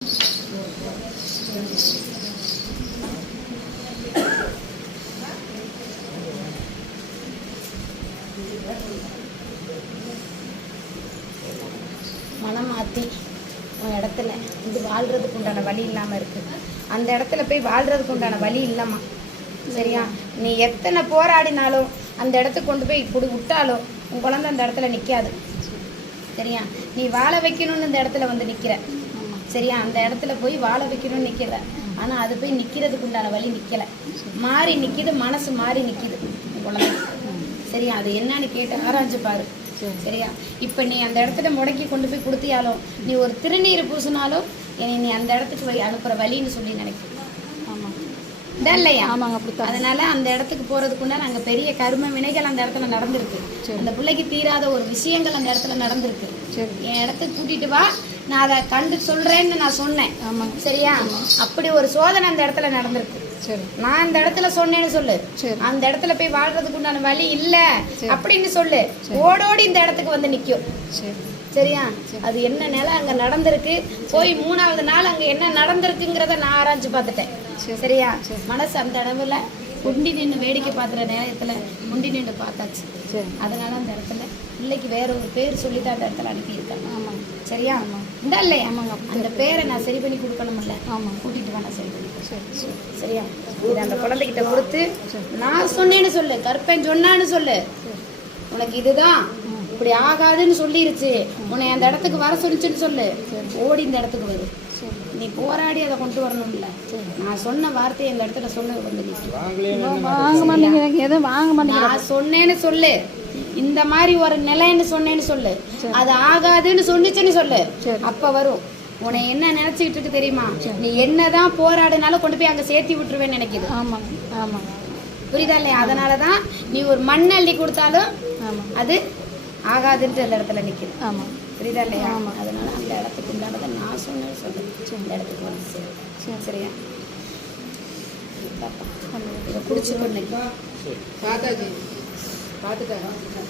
மனம் மாற்றி உன் இடத்துல இது வாழ்கிறதுக்கு உண்டான வழி இல்லாமல் இருக்குது. அந்த இடத்துல போய் வாழ்கிறதுக்கு உண்டான வழி இல்லைம்மா. சரியா? நீ எத்தனை போராடினாலும் அந்த இடத்துக்கு கொண்டு போய் இப்படி விட்டாலும் உன் குழந்தை அந்த இடத்துல நிற்காது. சரியா? நீ வாழ வைக்கணும்னு இந்த இடத்துல வந்து நிற்கிற. சரியா? அந்த இடத்துல போய் வாழ வைக்கணும்னு நிற்கிற. ஆனால் அது போய் நிற்கிறதுக்கு உண்டான வழி நிற்கலை. மாறி நிற்கிது, மனசு மாறி நிற்கிது உன் குழந்தை. சரியா? அது என்னன்னு கேட்டு ஆராய்ஞ்சு பாரு. சரியா? இப்போ நீ அந்த இடத்துல முடக்கி கொண்டு போய் கொடுத்தியாலும், நீ ஒரு திருநீர் பூசினாலும் நீ அந்த இடத்துக்கு போய் அனுப்புகிற வழின்னு சொல்லி நினைக்கிறேன். இல்லையா? அதனால அந்த இடத்துக்கு போறதுக்குன்னா அங்கே பெரிய கரும வினைகள் அந்த இடத்துல நடந்திருக்கு. அந்த பிள்ளைக்கு தீராத ஒரு விஷயங்கள் அந்த இடத்துல நடந்திருக்கு. என் இடத்துக்கு கூட்டிட்டு வா, நான் அதை கண்டு சொல்றேன்னு நான் சொன்னேன். சரியா? அப்படி ஒரு சோதனை அந்த இடத்துல நடந்திருக்கு. நான் அந்த இடத்துல சொன்னேன்னு சொல்லு. அந்த இடத்துல போய் வாழ்றதுக்கு உண்டான வழி இல்ல அப்படின்னு சொல்லு. ஓடோடி இந்த இடத்துக்கு வந்து நிக்கும். சரியா? அது என்ன நிலை அங்க நடந்திருக்கு, போய் 3வது நாள் அங்க என்ன நடந்திருக்குங்கிறத நான் ஆராய்ஞ்சு பார்த்துட்டேன். சரியா? மனசு அந்த இடத்துல குண்டி நின்று வேடிக்கை பார்க்குற நேரத்துல குண்டி நின்று பார்த்தாச்சு. அதனால அந்த இடத்துல பிள்ளைக்கு வேற ஒரு பேர் சொல்லிட்டு அந்த இடத்துல அனுப்பியிருக்காங்க. சரியா? இந்த இல்லையா? அந்த பேரை நான் சரி பண்ணி கொடுக்கணும்ல. கூட்டிட்டு வேணா சரி பண்ணி. சரியா? இது அந்த குழந்தைகிட்ட கொடுத்து நான் சொன்னேன்னு சொல்லு, கற்பேன் சொன்னான்னு சொல்லு. உனக்கு இதுதான் இப்படி ஆகாதுன்னு சொல்லிருச்சு, உன்னை அந்த இடத்துக்கு வர சொல்லிச்சுன்னு சொல்லு. ஓடி இந்த இடத்துக்கு வரு. நீ போராடி அதை கொண்டு வரணும்ல. நான் சொன்ன வார்த்தையை இந்த இடத்துல சொன்னது வந்து நான் சொன்னேன்னு சொல்லு. இந்த மாதிரி ஒரு நிலைன்னு சொன்னேன்னு சொல்லு. அது ஆகாதுன்னு சொன்னிச்சுன்னு சொல்லு. அப்ப வரும். உன்னை என்ன நினைச்சுக்கிட்டு இருக்கு தெரியுமா? நீ என்னதான் போராடினாலும் கொண்டு போய் அங்க சேர்த்தி விட்டுருவேன்னு நினைக்குது. புரியுதா இல்லையா? அதனாலதான் நீ ஒரு மண் அள்ளி கொடுத்தாலும் அது ஆகாதுன்ட்டு அந்த இடத்துல நிக்குது. புரியுதா இல்லையா? அதனால அந்த இடத்துக்கு உண்டானதை நான் சொன்னேன்னு சொல்லு. அந்த இடத்துக்கு வந்து சரியா? இதை குடிச்சு கொண்டு பார்த்தாச்சு. பார்த்துட்டேன்.